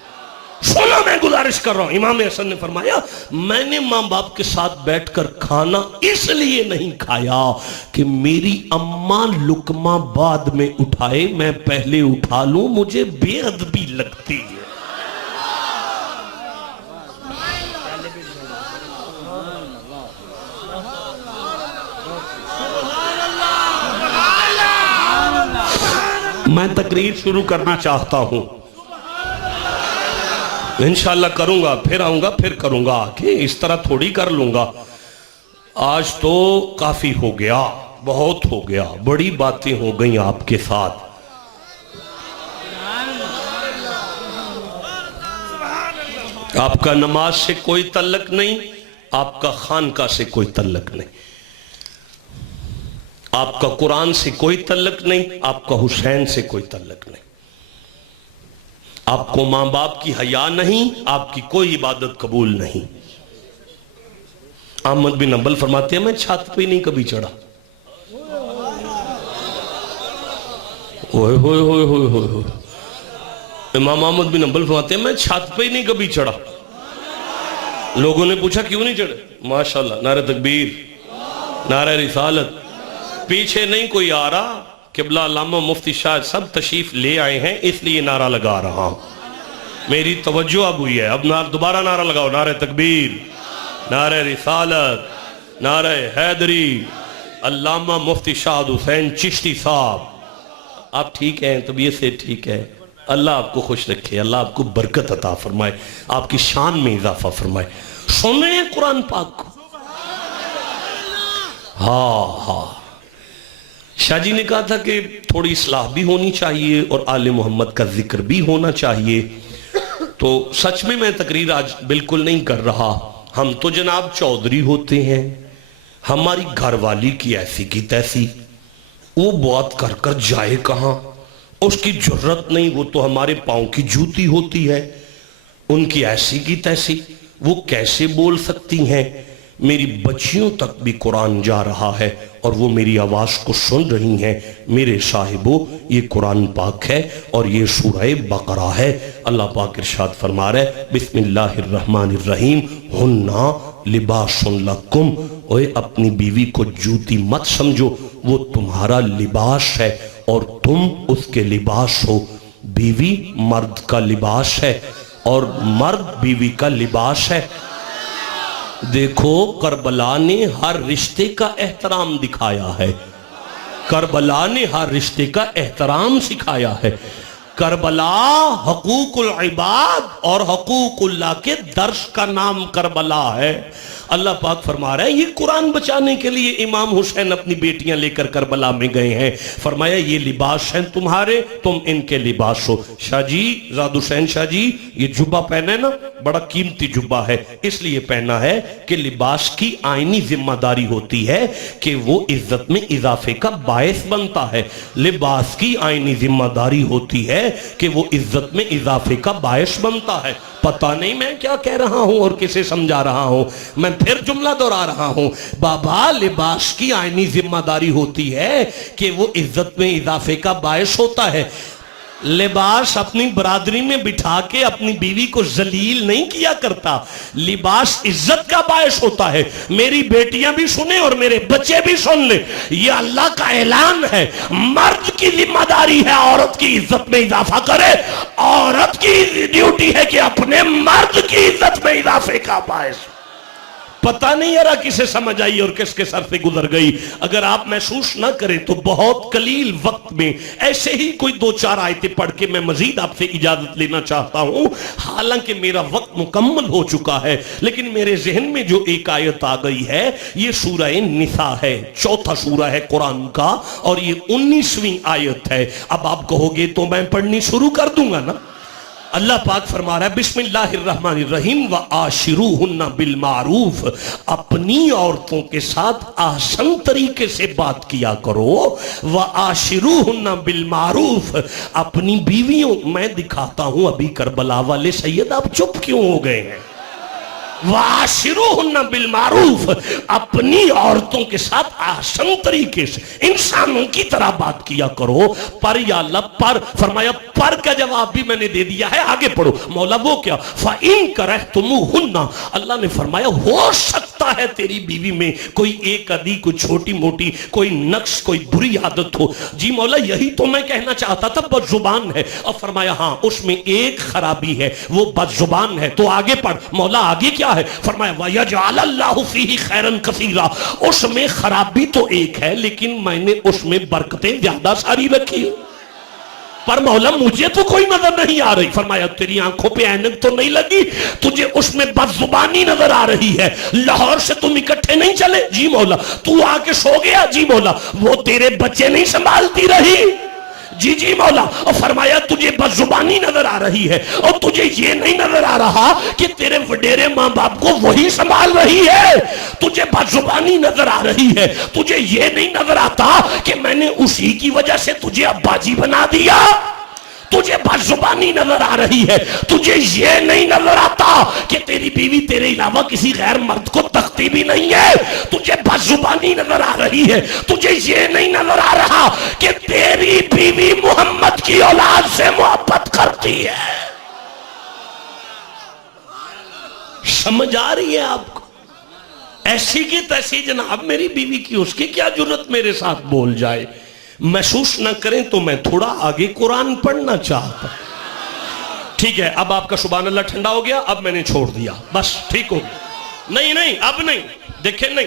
سونا میں گزارش کر رہا ہوں. امام حسن نے فرمایا میں نے ماں باپ کے ساتھ بیٹھ کر کھانا اس لیے نہیں کھایا کہ میری اماں لقمہ بعد میں اٹھائے، میں پہلے اٹھا لوں، مجھے بے ادبی لگتی ہے. میں تقریر شروع کرنا چاہتا ہوں، انشاءاللہ کروں گا، پھر آؤں گا، پھر کروں گا. کہ اس طرح تھوڑی کر لوں گا. آج تو کافی ہو گیا، بہت ہو گیا، بڑی باتیں ہو گئیں آپ کے ساتھ. آپ کا نماز سے کوئی تعلق نہیں، آپ کا خانقاہ سے کوئی تعلق نہیں، آپ کا قرآن سے کوئی تعلق نہیں، آپ کا حسین سے کوئی تعلق نہیں. آپ کو ماں باپ کی حیا نہیں، آپ کی کوئی عبادت قبول نہیں. احمد بن حنبل فرماتے ہیں میں چھت پہ نہیں کبھی چڑھا. اوئے ہوئے ہوئے ہوئے ہوئے. امام احمد بن حنبل فرماتے ہیں میں چھت پہ ہی نہیں کبھی چڑھا. لوگوں نے پوچھا کیوں نہیں چڑھے؟ ماشاءاللہ، نعرہ تکبیر، نعرہ رسالت. پیچھے نہیں کوئی آ رہا، قبلہ علامہ مفتی شاہ سب تشریف لے آئے ہیں، اس لیے نعرہ لگا رہا ہوں. میری توجہ اب ہوئی ہے. اب دوبارہ نعرہ لگاؤ، نعرہ تکبیر، نعرہ رسالت، نعرہ حیدری. علامہ مفتی شاہ حسین چشتی صاحب آپ ٹھیک ہیں؟ طبیعت سے ٹھیک ہے؟ اللہ آپ کو خوش رکھے، اللہ آپ کو برکت عطا فرمائے، آپ کی شان میں اضافہ فرمائے۔ سن رہے ہیں قرآن پاک کو؟ ہاں شاہ جی نے کہا تھا کہ تھوڑی اصلاح بھی ہونی چاہیے اور آل محمد کا ذکر بھی ہونا چاہیے، تو سچ میں تقریر آج بالکل نہیں کر رہا۔ ہم تو جناب چودھری ہوتے ہیں، ہماری گھر والی کی ایسی کی تیسی، وہ بات کر کر جائے کہاں، اس کی جرت نہیں، وہ تو ہمارے پاؤں کی جوتی ہوتی ہے، ان کی ایسی کی تیسی، وہ کیسے بول سکتی ہیں؟ میری بچیوں تک بھی قرآن جا رہا ہے اور وہ میری آواز کو سن رہی ہیں۔ میرے صاحبو، یہ قرآن پاک ہے اور یہ سورہ بقرہ ہے۔ اللہ پاک ارشاد فرما رہا ہے بسم اللہ الرحمن الرحیم، ہننا لباس لکم۔ اوے اپنی بیوی کو جوتی مت سمجھو، وہ تمہارا لباس ہے اور تم اس کے لباس ہو۔ بیوی مرد کا لباس ہے اور مرد بیوی کا لباس ہے۔ دیکھو کربلا نے ہر رشتے کا احترام دکھایا ہے، کربلا نے ہر رشتے کا احترام سکھایا ہے۔ کربلا حقوق العباد اور حقوق اللہ کے درس کا نام کربلا ہے۔ اللہ پاک فرما رہا ہے یہ قرآن بچانے کے لیے امام حسین اپنی بیٹیاں لے کر کربلا میں گئے ہیں، فرمایا یہ لباس ہیں تمہارے، تم ان کے لباس ہو۔ شاہ جی، زاد حسین شاہ جی، یہ جبہ پہنا ہے نا، بڑا قیمتی جبہ ہے، اس لیے پہنا ہے کہ لباس کی آئینی ذمہ داری ہوتی ہے کہ وہ عزت میں اضافے کا باعث بنتا ہے۔ لباس کی آئینی ذمہ داری ہوتی ہے کہ وہ عزت میں اضافے کا باعث بنتا ہے۔ پتہ نہیں میں کیا کہہ رہا ہوں اور کسے سمجھا رہا ہوں، میں پھر جملہ دہرا رہا ہوں۔ بابا، لباس کی آئینی ذمہ داری ہوتی ہے کہ وہ عزت میں اضافے کا باعث ہوتا ہے۔ لباس اپنی برادری میں بٹھا کے اپنی بیوی کو ذلیل نہیں کیا کرتا، لباس عزت کا باعث ہوتا ہے۔ میری بیٹیاں بھی سنیں اور میرے بچے بھی سن لیں، یہ اللہ کا اعلان ہے، مرد کی ذمہ داری ہے عورت کی عزت میں اضافہ کرے، عورت کی ڈیوٹی ہے کہ اپنے مرد کی عزت میں اضافے کا باعث۔ پتہ نہیں یارا کسے سمجھ آئی اور کس کے سر سے گزر گئی۔ اگر آپ محسوس نہ کریں تو بہت قلیل وقت میں ایسے ہی کوئی دو چار آیتیں پڑھ کے میں مزید آپ سے اجازت لینا چاہتا ہوں، حالانکہ میرا وقت مکمل ہو چکا ہے، لیکن میرے ذہن میں جو ایک آیت آ گئی ہے، یہ سورہ نساء ہے، چوتھا سورہ ہے قرآن کا اور یہ 19ویں آیت ہے۔ اب آپ کہو گے تو میں پڑھنی شروع کر دوں گا نا۔ اللہ پاک فرما رہا ہے بسم اللہ الرحمن الرحیم وَآشِرُوهُنَّ بِالْمَعْرُوفِ، اپنی عورتوں کے ساتھ آسن طریقے سے بات کیا کرو۔ وَآشِرُوهُنَّ بِالْمَعْرُوفِ، اپنی بیویوں، میں دکھاتا ہوں ابھی کربلا والے سید آپ چپ کیوں ہو گئے ہیں۔ وَعَاشِرُوهُنَّ بِالْمَعْرُوفِ، اپنی عورتوں کے ساتھ آسن طریقے سے انسانوں کی طرح بات کیا کرو۔ پر یا اللہ، پر فرمایا، پر کا جواب بھی میں نے دے دیا ہے، آگے پڑھو۔ مولا وہ کیا؟ فَإِن كَرَهْتُمُوهُنَّ، اللہ نے فرمایا ہو سکتا ہے تیری بیوی میں کوئی ایک آدھی، کوئی چھوٹی موٹی، کوئی نقص، کوئی بری عادت ہو۔ جی مولا یہی تو میں کہنا چاہتا تھا، بد زبان ہے۔ اور فرمایا ہاں اس میں ایک خرابی ہے، وہ بد زبان ہے۔ تو آگے پڑھ مولا، آگے کیا ہے؟ فرمایا وَيَجْعَلَ اللَّهُ فِيهِ خَيْرًا كَثِيرًا، اس میں خرابی تو ایک ہے لیکن میں نے اس میں برکتیں زیادہ ساری رکھی۔ پر مولا مجھے تو کوئی نظر نہیں آ رہی۔ فرمایا تیری آنکھوں پہ اینک تو نہیں لگی، تجھے اس میں بد زبانی نظر آ رہی ہے۔ لاہور سے تم اکٹھے نہیں چلے؟ جی مولا۔ تو آ کے سو گیا؟ جی مولا۔ وہ تیرے بچے نہیں سنبھالتی رہی؟ جی جی مولا۔ اور فرمایا تجھے بد زبانی نظر آ رہی ہے اور تجھے یہ نہیں نظر آ رہا کہ تیرے وڈیرے ماں باپ کو وہی سنبھال رہی ہے۔ تجھے بد زبانی نظر آ رہی ہے، تجھے یہ نہیں نظر آتا کہ میں نے اسی کی وجہ سے تجھے ابا جی بنا دیا۔ تجھے بد زبانی نظر آ رہی ہے، تجھے یہ نہیں نظر آتا کہ تیری بیوی تیرے علاوہ کسی غیر مرد کو تکتی بھی نہیں ہے۔ تجھے بد زبانی نظر آ رہی ہے، تجھے یہ نہیں نظر آ رہا کہ تیری بیوی محمد کی اولاد سے محبت کرتی ہے۔ سمجھ آ رہی ہے آپ کو؟ ایسی کی تیسی جناب میری بیوی کی، اس کی کیا جرت میرے ساتھ بول جائے۔ محسوس نہ کریں تو میں تھوڑا آگے قرآن پڑھنا چاہتا۔ ٹھیک ہے، اب آپ کا سبحان اللہ ٹھنڈا ہو گیا، اب میں نے چھوڑ دیا، بس ٹھیک ہو گیا۔ نہیں اب نہیں، دیکھیں نہیں،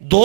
2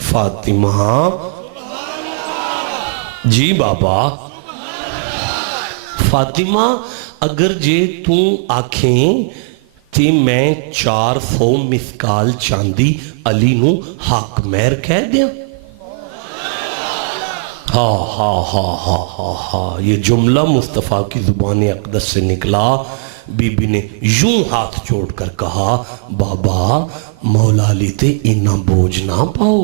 فاطمہ جی بابا فاطمہ اگر جے تو آکھیں تے میں 400 مسکال چاندی علی نو حق مہر کہہ دیا. ہاں ہاں ہاں ہاں ہاں ہاں یہ جملہ مصطفیٰ کی زبان اقدس سے نکلا. بی بی نے یوں ہاتھ جوڑ کر کہا بابا مولا علی تے اتنا بوجھ نہ پاؤ.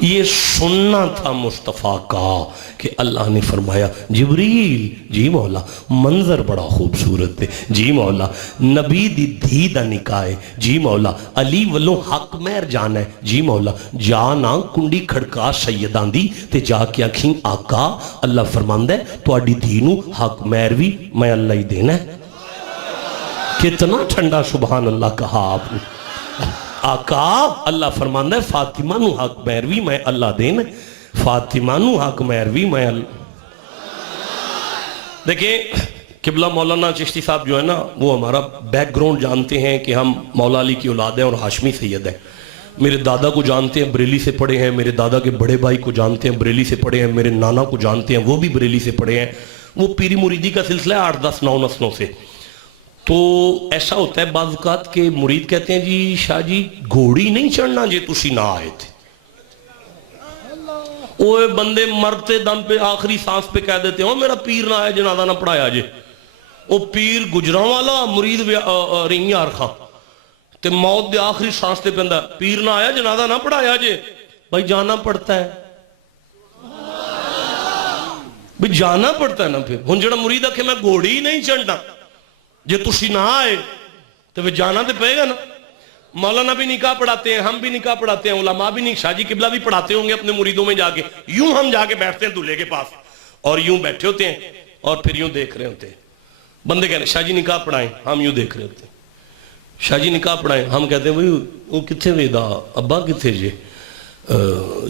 یہ سننا تھا مصطفیٰ کا کہ اللہ نے فرمایا جبریل جی مولا منظر بڑا خوبصورت ہے جی مولا نبی دی دھی دا نکاح ہے جی مولا علی ولوں حق مہر جانا ہے جی مولا جانا کنڈی کھڑکا سیدان دی تے جا کے آکھیں آقا اللہ فرماندہ ہے تو اڈی دھی نو حق مہر بھی میں اللہ ہی دینا ہے. کتنا ٹھنڈا سبحان اللہ کہا آپ نے. آقا اللہ فرماندہ ہے فاطمہ نو حق مہروی میں اللہ دین فاطمہ نو حق مہروی میں اللہ. دیکھیں قبلہ مولانا چشتی صاحب جو ہے نا وہ ہمارا بیک گراؤنڈ جانتے ہیں کہ ہم مولا علی کی اولاد ہیں اور ہاشمی سید ہیں. میرے دادا کو جانتے ہیں بریلی سے پڑھے ہیں, میرے دادا کے بڑے بھائی کو جانتے ہیں بریلی سے پڑھے ہیں, میرے نانا کو جانتے ہیں وہ بھی بریلی سے پڑھے ہیں. وہ پیری مریدی کا سلسلہ ہے 8 10 9 نسلوں سے. تو ایسا ہوتا ہے بعض اوقات کہ مرید کہتے ہیں جی شاہ جی گھوڑی نہیں چڑھنا جے تسی نہ آئے تھے. اوے بندے مرتے دم پہ آخری سانس پہ کہہ دیتے ہیں میرا پیر نہ آئے جنازہ نہ پڑھایا جے. او پیر گجراں والا مرید رنگ یار خاں تے موت دے آخری سانس تے پہندا پیر نہ آیا جنازہ نہ پڑھایا جے. بھائی جانا پڑتا ہے بھائی جانا پڑتا ہے نا. پھر ہن جڑا مرید آکھے میں گھوڑی نہیں چڑھنا جے تسی نہ آئے تو وہ جانا تو پہے گا نا. مولانا بھی نکاح پڑھاتے ہیں, ہم بھی نکاح پڑھاتے ہیں, علماء بھی نہیں, شاہ جی قبلہ بھی پڑھاتے ہوں گے اپنے مریدوں میں جا کے. یوں ہم جا کے بیٹھتے ہیں دولہے کے پاس اور یوں بیٹھے ہوتے ہیں اور پھر یوں دیکھ رہے ہوتے ہیں. بندے کہہ رہے ہیں شاہ جی نکاح پڑھائیں, ہم یوں دیکھ رہے ہوتے ہیں. شاہ جی نکاح پڑھائیں, ہم کہتے ہیں بھئی وہ کتھے وے دا ابا کتھے جے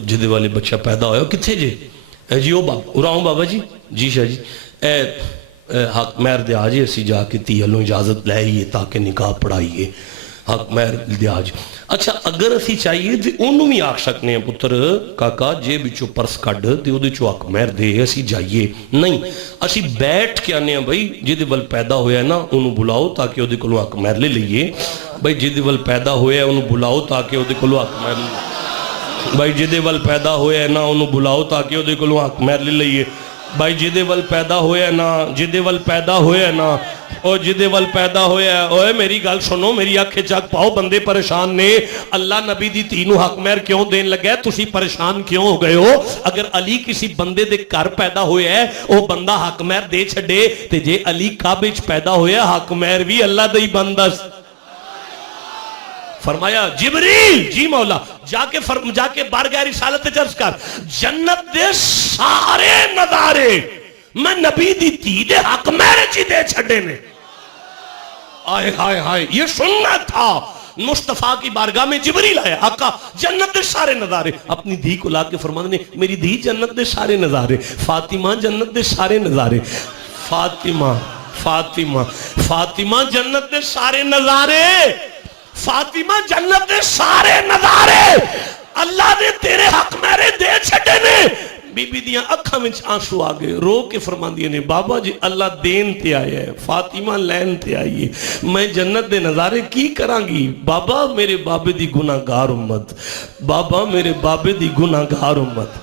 جدے والے بچہ پیدا ہویا کتھے جے جی او اراؤں بابا جی جی شاہ جی حق مہر دے آجے اسی جا کے تیالوں اجازت لائیے تاکہ نکاح پڑھائیے حق مہر دے آجے. اچھا اگر اسی چاہیے تو انہوں بھی آکھ سکنے ہیں پتر کاکا جے بچو پرس کڈ تے اودے چو حق مہر دے اسی جائیے. نہیں اسی بیٹھ کے آنے ہیں بھائی جدے ول پیدا ہویا ہے نا انہوں بلاؤ تاکہ اودے کلو حق مہر لے لئیے. بھائی جدے ول پیدا ہویا ہے انہوں بلاؤ تاکہ اودے کلو حق مہر لے. بھائی جدے ول پیدا ہویا ہے نا انہوں بلاؤ تاکہ اودے کلو حق مہر لے لئیے. بھائی جدے ول پیدا ہویا ہے نا جدے ول پیدا ہویا ہے نا او جدے ول پیدا ہویا ہے. اوے میری گل سنو میری آنکھیں جاگ پاؤ بندے پریشان نے اللہ نبی دی تینوں حق مہر کیوں دین لگا ہے تسی پریشان کیوں ہو گئے ہو. اگر علی کسی بندے دے گھر پیدا ہویا ہے او بندہ حق مہر دے چھڑے تے جے علی کعبے وچ پیدا ہویا حق مہر بھی اللہ دے بندہ. فرمایا جبریل جی مولا جا کے بارگاہ رسالت چرچ کر جنت دے سارے نظارے میں نبی دی تھی دے حق میرے چی دے چھڑے نے. آئے ہائے ہائے یہ سننا تھا. مصطفیٰ کی بارگاہ میں جبریل آیا آقا جنت دے سارے نظارے اپنی دھی کو لا کے فرمانے میری دھی جنت دے سارے نظارے فاطمہ جنت دے سارے نظارے فاطمہ فاطمہ فاطمہ جنت دے سارے نظارے فاطمہ جنت دے سارے نظارے اللہ نے تیرے حق میرے دے چھٹے نے. بی بی دیاں اکھاں میں آنسو آگئے رو کے فرمان دیئے نے بابا جی اللہ دین تے آیا ہے فاطمہ لین تے آئیے میں جنت دے نظارے کی کران گی. بابا میرے بابے دی گناہگار امت بابا میرے بابے دی گناہگار امت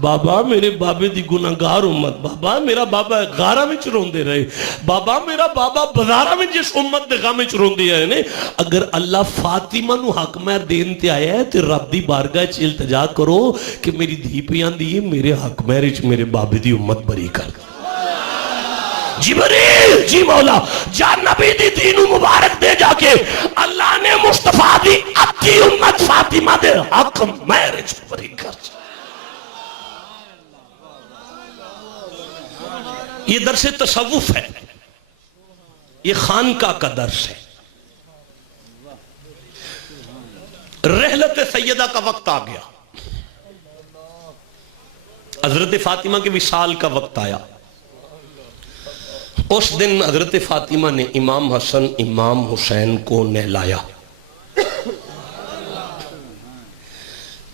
بابا میرے بابے دی گناہگار امت بابا میرا بابا غارہ میں روندے رہے بابا میرا بابا بزارہ میں جس امت دے غام میں روندے آئے نے. اگر اللہ فاطمہ نو حق مہر دین تے آیا ہے تو رب دی بارگاہ چ التجا کرو کہ میری دھی پیان دیئے میرے حق مہر چ میرے بابے دی امت بری کر. جبریل جی مولا جا نبی دی دینو مبارک دے جا کے اللہ نے مصطفیٰ دی اتی امت فاطمہ دے حق مہر چ بری کر. یہ درس تصوف ہے یہ خانقاہ کا درس ہے. رحلت سیدہ کا وقت آ گیا حضرت فاطمہ کے وصال کا وقت آیا. اس دن حضرت فاطمہ نے امام حسن امام حسین کو نہلایا.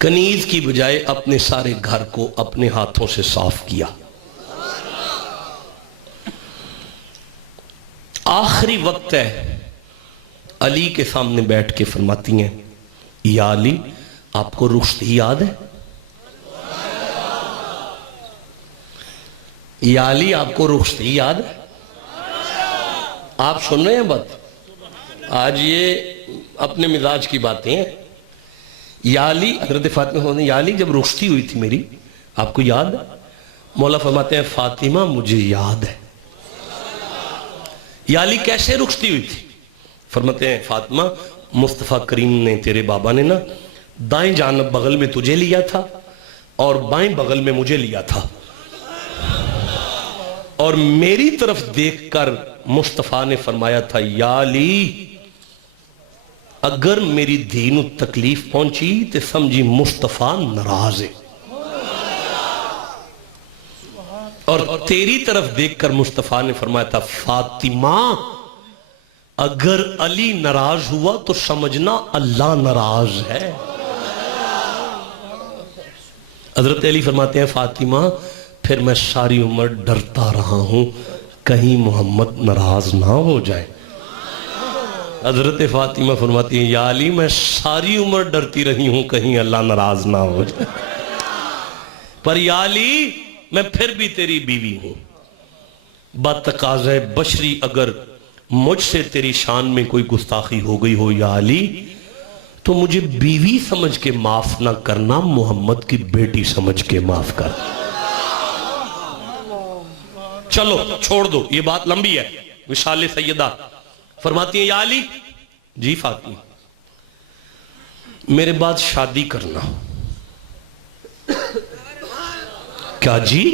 کنیز کی بجائے اپنے سارے گھر کو اپنے ہاتھوں سے صاف کیا. آخری وقت ہے, علی کے سامنے بیٹھ کے فرماتی ہیں یا علی آپ کو رخصتی یاد ہے؟ یا علی آپ کو رخصتی یاد ہے؟ آپ سن رہے ہیں بات؟ آج یہ اپنے مزاج کی باتیں ہیں. یا علی, حضرت فاطمہ ہونے یا علی جب رخصتی ہوئی تھی میری آپ کو یاد ہے؟ مولا فرماتے ہیں فاطمہ مجھے یاد ہے. یا علی کیسے رخصتی ہوئی تھی؟ فرماتے ہیں فاطمہ مصطفیٰ کریم نے, تیرے بابا نے نا دائیں جانب بغل میں تجھے لیا تھا اور بائیں بغل میں مجھے لیا تھا, اور میری طرف دیکھ کر مصطفیٰ نے فرمایا تھا یا علی اگر میری دھی نو تکلیف پہنچی تو سمجھی مصطفیٰ ناراض ہے, اور تیری طرف دیکھ کر مصطفیٰ نے فرمایا تھا فاطمہ اگر علی ناراض ہوا تو سمجھنا اللہ ناراض ہے. حضرت علی فرماتے ہیں فاطمہ پھر میں ساری عمر ڈرتا رہا ہوں کہیں محمد ناراض نہ ہو جائے. حضرت فاطمہ فرماتی ہیں یا علی میں ساری عمر ڈرتی رہی ہوں کہیں اللہ ناراض نہ ہو جائے, پر یا علی میں پھر بھی تیری بیوی ہوں. بتقاضۂ بشری اگر مجھ سے تیری شان میں کوئی گستاخی ہو گئی ہو یا علی تو مجھے بیوی سمجھ کے معاف نہ کرنا, محمد کی بیٹی سمجھ کے معاف کر. چلو چھوڑ دو, یہ بات لمبی ہے. وشال سیدہ فرماتی ہیں یا علی جی فاطمہ میرے بعد شادی کرنا. کیا جی؟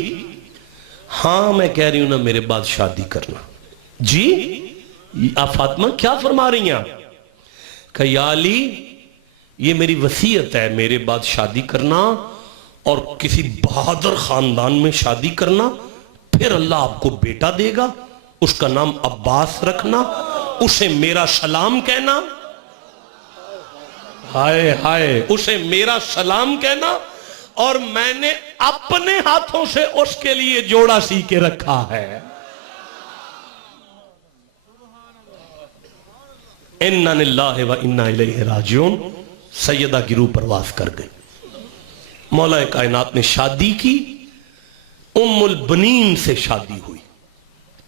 ہاں میں کہہ رہی ہوں نا میرے بعد شادی کرنا. جی آپ فاطمہ کیا فرما رہی ہیں؟ کہ یا علی یہ میری وصیت ہے, میرے بعد شادی کرنا اور کسی بہادر خاندان میں شادی کرنا, پھر اللہ آپ کو بیٹا دے گا, اس کا نام عباس رکھنا, اسے میرا سلام کہنا. ہائے ہائے, اسے میرا سلام کہنا, اور میں نے اپنے ہاتھوں سے اس کے لیے جوڑا سی کے رکھا ہے. اِنَّا لِلَّهِ وَإِنَّا إِلَيْهِ راجعون. سیدہ کی روح پرواز کر گئی. مولا کائنات نے شادی کی, ام البنین سے شادی ہوئی.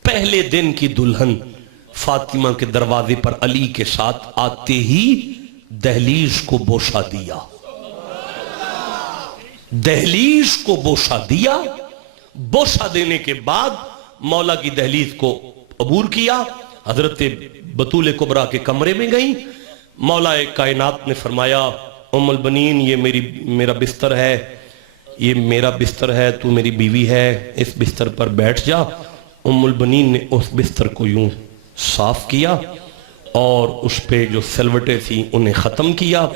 پہلے دن کی دلہن فاطمہ کے دروازے پر علی کے ساتھ آتے ہی دہلیز کو بوسہ دیا. دہلیز کو بوسہ دیا. بوسہ دینے کے بعد مولا کی دہلیز کو عبور کیا. حضرت بطول کبریٰ کے کمرے میں گئیں. مولا کائنات نے فرمایا ام البنین یہ میرا بستر ہے, یہ میرا بستر ہے, تو میری بیوی ہے, اس بستر پر بیٹھ جا. ام البنین نے اس بستر کو یوں صاف کیا اور اس پہ جو سلوٹیں تھیں انہیں ختم کیا,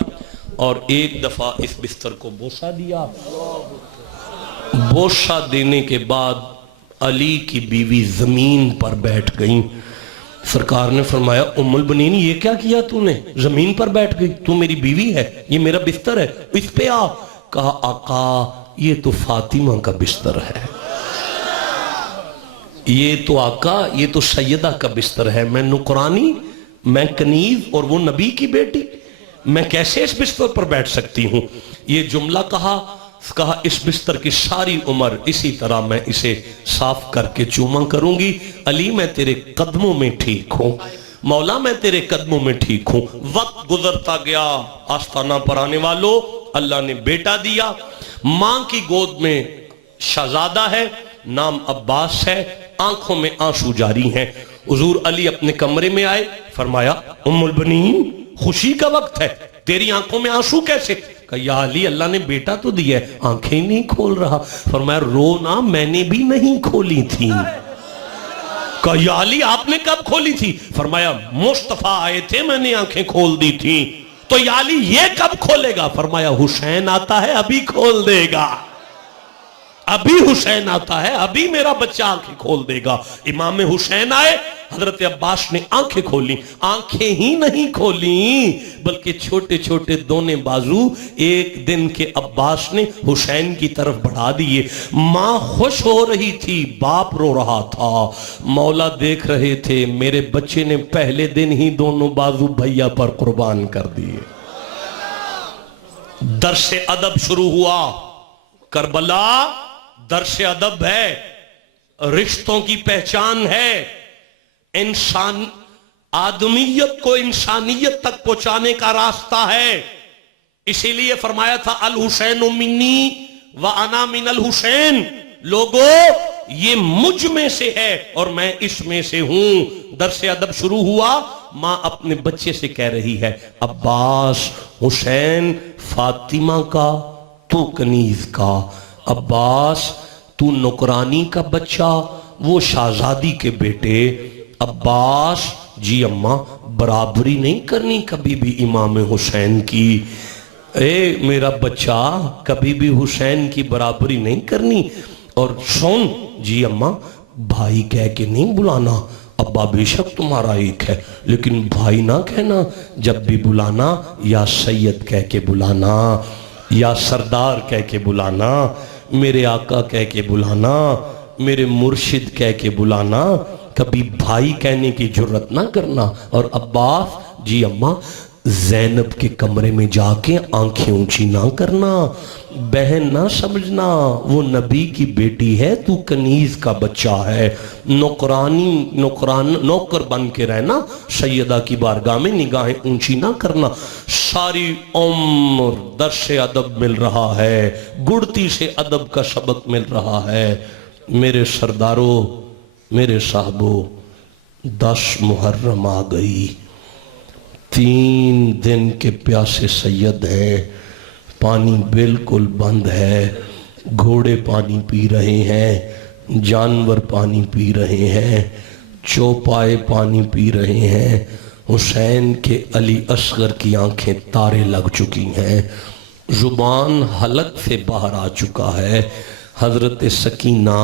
اور ایک دفعہ اس بستر کو بوسہ دیا. بوسہ دینے کے بعد علی کی بیوی زمین پر بیٹھ گئیں. سرکار نے فرمایا ام البنین یہ کیا کیا تو نے, زمین پر بیٹھ گئی, تو میری بیوی ہے, یہ میرا بستر ہے, اس پہ آ. کہا آقا یہ تو فاطمہ کا بستر ہے, یہ تو آقا یہ تو سیدہ کا بستر ہے, میں نکرانی, میں کنیز اور وہ نبی کی بیٹی, میں کیسے اس بستر پر بیٹھ سکتی ہوں. یہ جملہ کہا اس بستر کی ساری عمر اسی طرح میں اسے صاف کر کے چوما کروں گی. علی میں تیرے قدموں میں ٹھیک ہوں, مولا میں تیرے قدموں میں ٹھیک ہوں. وقت گزرتا گیا, آستانہ پر آنے والوں اللہ نے بیٹا دیا. ماں کی گود میں شہزادہ ہے, نام عباس ہے, آنکھوں میں آنسو جاری ہیں. حضور علی اپنے کمرے میں آئے, فرمایا ام البنین خوشی کا وقت ہے, تیری آنکھوں میں آنسو کیسے؟ کہ یا علی اللہ نے بیٹا تو دیا ہے, آنکھیں نہیں کھول رہا. فرمایا رونا میں نے بھی نہیں کھولی تھی. کہ یا علی آپ نے کب کھولی تھی؟ فرمایا مصطفیٰ آئے تھے میں نے آنکھیں کھول دی تھی. تو یا علی یہ کب کھولے گا؟ فرمایا حسین آتا ہے ابھی کھول دے گا. ابھی حسین آتا ہے, ابھی میرا بچہ آنکھیں کھول دے گا. امام حسین آئے, حضرت عباس نے آنکھیں کھولی. آنکھیں ہی نہیں کھولی بلکہ چھوٹے چھوٹے دونے بازو ایک دن کے عباس نے حسین کی طرف بڑھا دیے. ماں خوش ہو رہی تھی, باپ رو رہا تھا. مولا دیکھ رہے تھے میرے بچے نے پہلے دن ہی دونوں بازو بھیا پر قربان کر دیے. درس ادب شروع ہوا. کربلا درس ادب ہے, رشتوں کی پہچان ہے, انسان آدمیت کو انسانیت تک پہنچانے کا راستہ ہے. اسی لیے فرمایا تھا الحسین منی وانا من الحسین. لوگو یہ مجھ میں سے ہے اور میں اس میں سے ہوں. درس ادب شروع ہوا. ماں اپنے بچے سے کہہ رہی ہے عباس, حسین فاطمہ کا, تو کنیز کا. عباس تو نکرانی کا بچہ, وہ شہزادی کے بیٹے. عباس جی اماں برابری نہیں کرنی کبھی بھی امام حسین کی. اے میرا بچہ کبھی بھی حسین کی برابری نہیں کرنی. اور سن جی اماں بھائی کہہ کے نہیں بلانا. ابا بے شک تمہارا ایک ہے لیکن بھائی نہ کہنا. جب بھی بلانا یا سید کہہ کے بلانا, یا سردار کہہ کے بلانا, میرے آقا کہہ کے بلانا, میرے مرشد کہہ کے بلانا. کبھی بھائی کہنے کی جرت نہ کرنا. اور عباس جی اماں زینب کے کمرے میں جا کے آنکھیں اونچی نہ کرنا, بہن نہ سمجھنا. وہ نبی کی بیٹی ہے, تو کنیز کا بچہ ہے. نوکر بن کے رہنا, سیدہ کی بارگاہ میں نگاہیں اونچی نہ کرنا. ساری عمر درس ادب مل رہا ہے, گڑتی سے ادب کا سبق مل رہا ہے. میرے سرداروں, میرے صاحبوں, 10 محرم آ گئی. 3 دن کے پیاسے سید ہیں, پانی بالکل بند ہے. گھوڑے پانی پی رہے ہیں, جانور پانی پی رہے ہیں, چوپائے پانی پی رہے ہیں. حسین کے علی اصغر کی آنکھیں تارے لگ چکی ہیں, زبان حلق سے باہر آ چکا ہے. حضرت سکینہ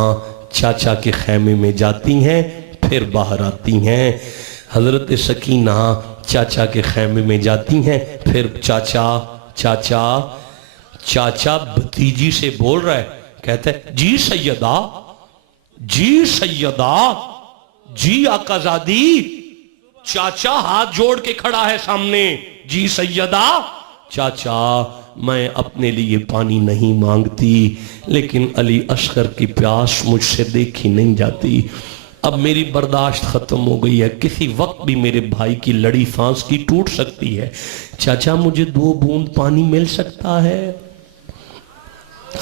چاچا کے خیمے میں جاتی ہیں, پھر باہر آتی ہیں. حضرت سکینہ چاچا کے خیمے میں جاتی ہیں, پھر چاچا بھتیجی سے بول رہا ہے, کہتا ہے جی سیدہ, جی سیدہ, جی آقا زادی. چاچا ہاتھ جوڑ کے کھڑا ہے سامنے, جی سیدہ. چاچا میں اپنے لیے پانی نہیں مانگتی لیکن علی اصغر کی پیاس مجھ سے دیکھی نہیں جاتی. اب میری برداشت ختم ہو گئی ہے, کسی وقت بھی میرے بھائی کی لڑی سانس کی ٹوٹ سکتی ہے. چاچا مجھے 2 بوند پانی مل سکتا ہے؟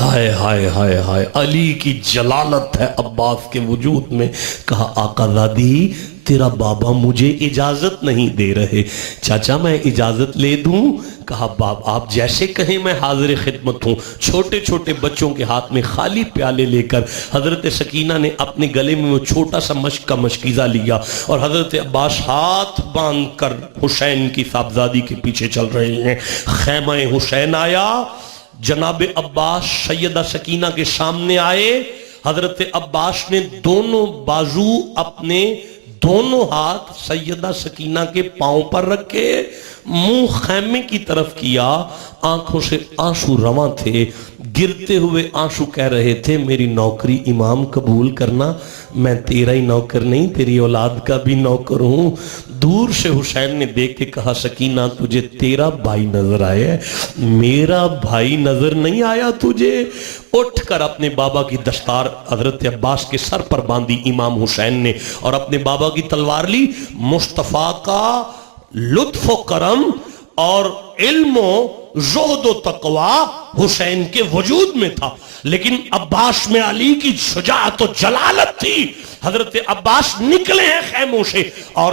ہائے ہائے ہائے ہائے, علی کی جلالت ہے عباس کے وجود میں. کہا آقا زادی تیرا بابا مجھے اجازت نہیں دے رہے. چاچا میں اجازت لے دوں؟ کہا باب آپ جیسے کہیں میں حاضر خدمت ہوں. چھوٹے چھوٹے بچوں کے ہاتھ میں خالی پیالے لے کر حضرت سکینہ نے اپنے گلے میں وہ چھوٹا سا مشک کا مشکیزہ لیا اور حضرت عباس ہاتھ باندھ کر حسین کی صاحبزادی کے پیچھے چل رہے ہیں. خیمہ حسین آیا, جناب عباس سیدہ سکینہ کے سامنے آئے. حضرت عباس نے دونوں بازو اپنے دونوں ہاتھ سیدہ سکینہ کے پاؤں پر رکھے, منہ خیمے کی طرف کیا, آنکھوں سے آنسو رواں تھے. گرتے ہوئے آنسو کہہ رہے تھے میری نوکری امام قبول کرنا, میں تیرا ہی نوکر نہیں تیری اولاد کا بھی نوکر ہوں. دور سے حسین نے دیکھ کے کہا سکینہ تجھے تیرا بھائی نظر آیا ہے, میرا بھائی نظر نہیں آیا تجھے؟ اٹھ کر اپنے بابا کی دستار حضرت عباس کے سر پر باندھی امام حسین نے اور اپنے بابا کی تلوار لی. مصطفیٰ کا لطف و کرم اور علم و زہد و تقوی حسین کے وجود میں تھا, لیکن عباس میں علی کی شجاعت و جلالت تھی. حضرت عباس نکلے ہیں خیموں سے اور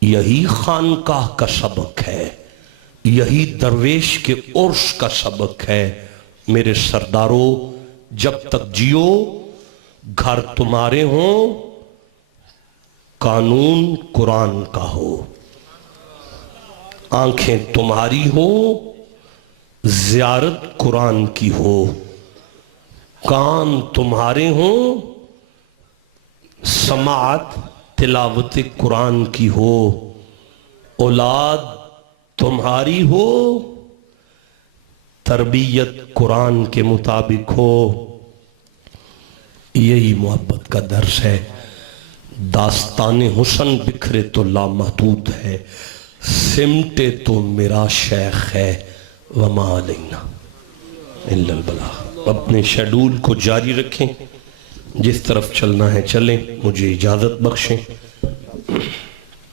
یہی خانقاہ کا سبق ہے، یہی درویش کے عرش کا سبق ہے۔ میرے سرداروں، جب تک جیو گھر تمہارے ہوں، قانون قرآن کا ہو، آنکھیں تمہاری ہو، زیارت قرآن کی ہو، کان تمہارے ہوں، سماعت تلاوت قرآن کی ہو، اولاد تمہاری ہو، تربیت قرآن کے مطابق ہو۔ یہی محبت کا درس ہے۔ داستان حسن بکھرے تو لامحدود ہے، سمٹے تو میرا شیخ ہے، وما علینا الا البلاغ۔ اپنے شیڈول کو جاری رکھیں، جس طرف چلنا ہے چلیں، مجھے اجازت بخشیں۔